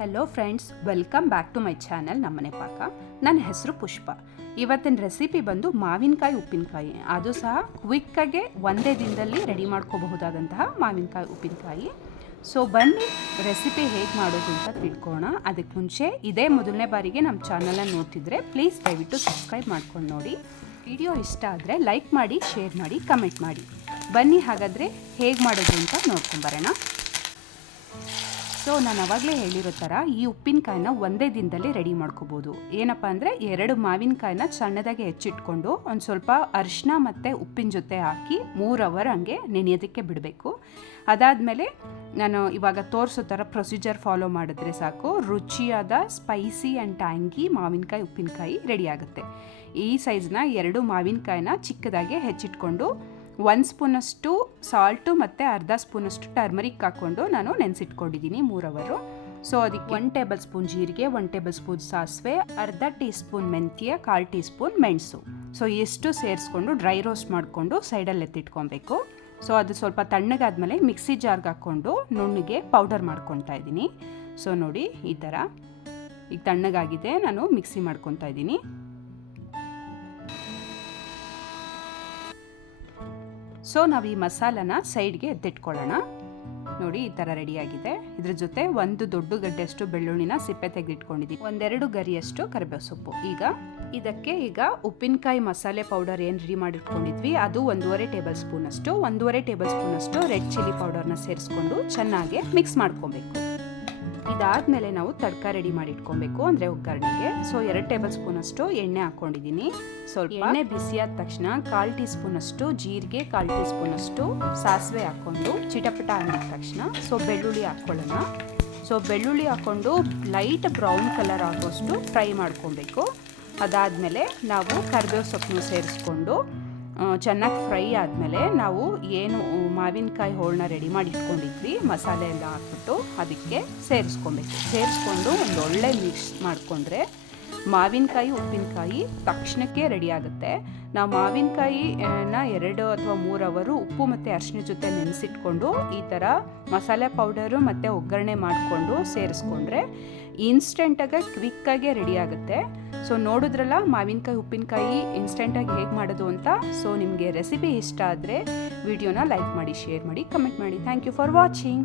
Hello friends, welcome back to my channel Nammane Paaka. ನನ್ನ ಹೆಸರು ಪುಷ್ಪ. ಇವತ್ತಿನ ರೆಸಿಪಿ ಬಂದು ಮಾವಿನಕಾಯಿ ಉಪ್ಪಿನಕಾಯಿ. ಅದು ಸಹ ಕ್ವಿಕ್ಕಾಗೆ ಒಂದೇ ದಿನದಲ್ಲಿ ರೆಡಿ ಮಾಡ್ಕೋಬಹುದಾದಂತಹ ಮಾವಿನಕಾಯಿ ಉಪ್ಪಿನಕಾಯಿ. ಸೊ ಬನ್ನಿ ರೆಸಿಪಿ ಹೇಗೆ ಮಾಡೋದು ಅಂತ ತಿಳ್ಕೊಳ್ಳೋಣ. ಅದಕ್ಕೆ ಮುಂಚೆ ಇದೇ ಮೊದಲನೇ ಬಾರಿಗೆ ನಮ್ಮ ಚಾನಲನ್ನು ನೋಡ್ತಿದ್ರೆ ಪ್ಲೀಸ್ ದಯವಿಟ್ಟು ಸಬ್ಸ್ಕ್ರೈಬ್ ಮಾಡ್ಕೊಂಡು ನೋಡಿ. ವಿಡಿಯೋ ಇಷ್ಟ ಆದರೆ ಲೈಕ್ ಮಾಡಿ, ಶೇರ್ ಮಾಡಿ, ಕಮೆಂಟ್ ಮಾಡಿ. ಬನ್ನಿ ಹಾಗಾದರೆ ಹೇಗೆ ಮಾಡೋದು ಅಂತ ನೋಡ್ಕೊಂಬರೋಣ. ಸೊ ನಾನು ಅವಾಗಲೇ ಹೇಳಿರೋ ಥರ ಈ ಉಪ್ಪಿನಕಾಯಿನ ಒಂದೇ ದಿನದಲ್ಲಿ ರೆಡಿ ಮಾಡ್ಕೋಬೋದು. ಏನಪ್ಪ ಅಂದರೆ 2 ಮಾವಿನಕಾಯಿನ ಸಣ್ಣದಾಗಿ ಹೆಚ್ಚಿಟ್ಕೊಂಡು ಒಂದು ಸ್ವಲ್ಪ ಅರಿಶಿನ ಮತ್ತು ಉಪ್ಪಿನ ಜೊತೆ ಹಾಕಿ 3 ಅವರ್ ಹಂಗೆ ನೆನೆಯೋದಕ್ಕೆ ಬಿಡಬೇಕು. ಅದಾದಮೇಲೆ ನಾನು ಇವಾಗ ತೋರಿಸೋ ಥರ ಪ್ರೊಸೀಜರ್ ಫಾಲೋ ಮಾಡಿದ್ರೆ ಸಾಕು, ರುಚಿಯಾದ ಸ್ಪೈಸಿ ಆ್ಯಂಡ್ ಟ್ಯಾಂಗಿ ಮಾವಿನಕಾಯಿ ಉಪ್ಪಿನಕಾಯಿ ರೆಡಿ ಆಗುತ್ತೆ. ಈ ಸೈಜ್ನ 2 ಮಾವಿನಕಾಯಿನ ಚಿಕ್ಕದಾಗಿ ಹೆಚ್ಚಿಟ್ಕೊಂಡು 1 ಸ್ಪೂನಷ್ಟು ಸಾಲ್ಟು ಮತ್ತು ಅರ್ಧ ಸ್ಪೂನಷ್ಟು ಟರ್ಮರಿಕ್ ಹಾಕ್ಕೊಂಡು ನಾನು ನೆನೆಸಿಟ್ಕೊಂಡಿದ್ದೀನಿ 3 ಅವರು. ಸೊ ಅದಕ್ಕೆ 1 ಟೇಬಲ್ ಸ್ಪೂನ್ ಜೀರಿಗೆ, 1 ಟೇಬಲ್ ಸ್ಪೂನ್ ಸಾಸಿವೆ, ಅರ್ಧ ಟೀ ಸ್ಪೂನ್ ಮೆಂತ್ಯ, 1/4 ಟೀ ಸ್ಪೂನ್ ಮೆಣಸು. ಸೊ ಎಷ್ಟು ಸೇರಿಸ್ಕೊಂಡು ಡ್ರೈ ರೋಸ್ಟ್ ಮಾಡಿಕೊಂಡು ಸೈಡಲ್ಲಿ ಎತ್ತಿಟ್ಕೊಬೇಕು. ಸೊ ಅದು ಸ್ವಲ್ಪ ತಣ್ಣಗಾದ್ಮೇಲೆ ಮಿಕ್ಸಿ ಜಾರ್ಗೆ ಹಾಕ್ಕೊಂಡು ನುಣ್ಣಗೆ ಪೌಡರ್ ಮಾಡ್ಕೊತಾ ಇದ್ದೀನಿ. ಸೊ ನೋಡಿ ಈ ಥರ ಈಗ ತಣ್ಣಗಾಗಿದೆ, ನಾನು ಮಿಕ್ಸಿ ಮಾಡ್ಕೊತಾ ಇದ್ದೀನಿ. ಸೊ ನಾವು ಈ ಮಸಾಲನ ಸೈಡ್ಗೆ ಎತ್ತಿಟ್ಕೊಳ್ಳೋಣ. ನೋಡಿ ಈ ಥರ ರೆಡಿಯಾಗಿದೆ. ಇದ್ರ ಜೊತೆ 1 ದೊಡ್ಡ ಗಡ್ಡೆಯಷ್ಟು ಬೆಳ್ಳುಳ್ಳಿನ ಸಿಪ್ಪೆ ತೆಗೆದಿಟ್ಕೊಂಡಿದ್ದೀನಿ, 1-2 ಗರಿಯಷ್ಟು ಕರಿಬೇವು ಸೊಪ್ಪು. ಇದಕ್ಕೆ ಉಪ್ಪಿನಕಾಯಿ ಮಸಾಲೆ ಪೌಡರ್ ಏನು ರೆಡಿ ಮಾಡಿಟ್ಕೊಂಡಿದ್ವಿ ಅದು 1.5 ಟೇಬಲ್ ಸ್ಪೂನಷ್ಟು ರೆಡ್ ಚಿಲ್ಲಿ ಪೌಡರ್ನ ಸೇರಿಸ್ಕೊಂಡು ಚೆನ್ನಾಗಿ ಮಿಕ್ಸ್ ಮಾಡ್ಕೊಬೇಕು. ಇದಾದಮೇಲೆ ನಾವು ತಡ್ಕ ರೆಡಿ ಮಾಡಿ ಇಟ್ಕೊಬೇಕು, ಅಂದರೆ ಒಗ್ಗರಣೆಗೆ. ಸೊ 2 ಟೇಬಲ್ ಸ್ಪೂನಷ್ಟು ಎಣ್ಣೆ ಹಾಕ್ಕೊಂಡಿದ್ದೀನಿ. ಸ್ವಲ್ಪ ಎಣ್ಣೆ ಬಿಸಿಯಾದ ತಕ್ಷಣ 1/4 ಟೀ ಸ್ಪೂನಷ್ಟು ಜೀರಿಗೆ, 1/4 ಟೀ ಸ್ಪೂನಷ್ಟು ಸಾಸಿವೆ ಹಾಕ್ಕೊಂಡು ಚಿಟಪಟ ಅಂದ ತಕ್ಷಣ ಸೊ ಬೆಳ್ಳುಳ್ಳಿ ಹಾಕ್ಕೊಳ್ಳೋಣ. ಸೊ ಬೆಳ್ಳುಳ್ಳಿ ಹಾಕ್ಕೊಂಡು ಲೈಟ್ ಬ್ರೌನ್ ಕಲರ್ ಆಗೋಷ್ಟು ಫ್ರೈ ಮಾಡ್ಕೊಬೇಕು. ಅದಾದಮೇಲೆ ನಾವು ಕರಿಬೇವು ಸೊಪ್ಪನ್ನು ಸೇರಿಸ್ಕೊಂಡು ಚೆನ್ನಾಗಿ ಫ್ರೈ ಆದಮೇಲೆ ನಾವು ಏನು ಮಾವಿನಕಾಯಿ ಹೋಳನ್ನ ರೆಡಿ ಮಾಡಿ ಇಟ್ಕೊಂಡಿದ್ವಿ, ಮಸಾಲೆ ಎಲ್ಲ ಹಾಕ್ಬಿಟ್ಟು ಅದಕ್ಕೆ ಸೇರಿಸ್ಕೊಂಡು ಒಂದು ಒಳ್ಳೆ ಮಿಕ್ಸ್ ಮಾಡಿಕೊಂಡ್ರೆ ಮಾವಿನಕಾಯಿ ಉಪ್ಪಿನಕಾಯಿ ತಕ್ಷಣಕ್ಕೆ ರೆಡಿ ಆಗುತ್ತೆ. ನಾವು ಮಾವಿನಕಾಯಿನ 2 ಅಥವಾ 3 ಅವರು ಉಪ್ಪು ಮತ್ತು ಅರಿಶಿನ ಜೊತೆ ನೆನೆಸಿಟ್ಕೊಂಡು ಈ ಥರ ಮಸಾಲೆ ಪೌಡರು ಮತ್ತು ಒಗ್ಗರಣೆ ಮಾಡಿಕೊಂಡು ಸೇರಿಸ್ಕೊಂಡ್ರೆ ಇನ್ಸ್ಟೆಂಟಾಗಿ ಕ್ವಿಕ್ಕಾಗಿ ರೆಡಿ ಆಗುತ್ತೆ. ಸೊ ನೋಡಿದ್ರಲ್ಲ ಮಾವಿನಕಾಯಿ ಉಪ್ಪಿನಕಾಯಿ ಇನ್ಸ್ಟೆಂಟಾಗಿ ಹೇಗೆ ಮಾಡೋದು ಅಂತ. ಸೊ ನಿಮಗೆ ರೆಸಿಪಿ ಇಷ್ಟ ಆದರೆ ವಿಡಿಯೋನ ಲೈಕ್ ಮಾಡಿ, ಶೇರ್ ಮಾಡಿ, ಕಮೆಂಟ್ ಮಾಡಿ. Thank you for watching.